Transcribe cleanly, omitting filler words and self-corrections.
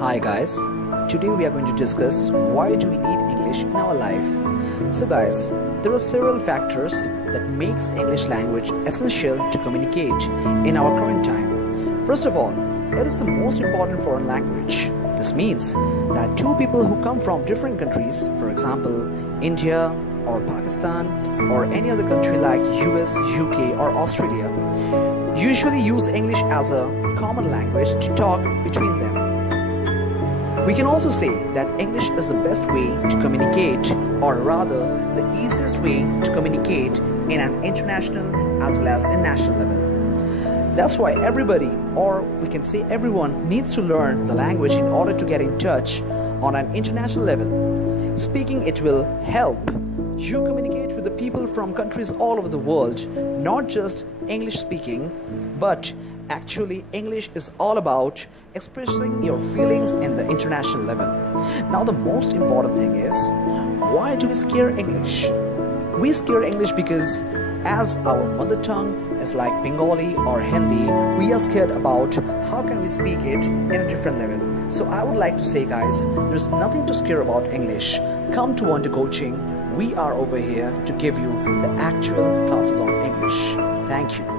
Hi guys, today we are going to discuss why do we need English in our life. So guys, there are several factors that makes English language essential to communicate in our current time. First of all, it is the most important foreign language. This means that two people who come from different countries, for example, India or Pakistan or any other country like US, UK or Australia, usually use English as a common language to talk between them. We can also say that English is the best way to communicate, or rather the easiest way to communicate in an international as well as a national level. That's why everybody, or we can say everyone, needs to learn the language in order to get in touch on an international level. Speaking it will help you communicate with the people from countries all over the world, not just English speaking, but actually English is all about expressing your feelings in the international level. Now the most important thing is, why do we scare English? We scare English because as our mother tongue is like Bengali or Hindi, we are scared about how can we speak it in a different level. So I would like to say guys, there's nothing to scare about English. Come to Wonder Coaching. We are over here to give you the actual classes of English. Thank you.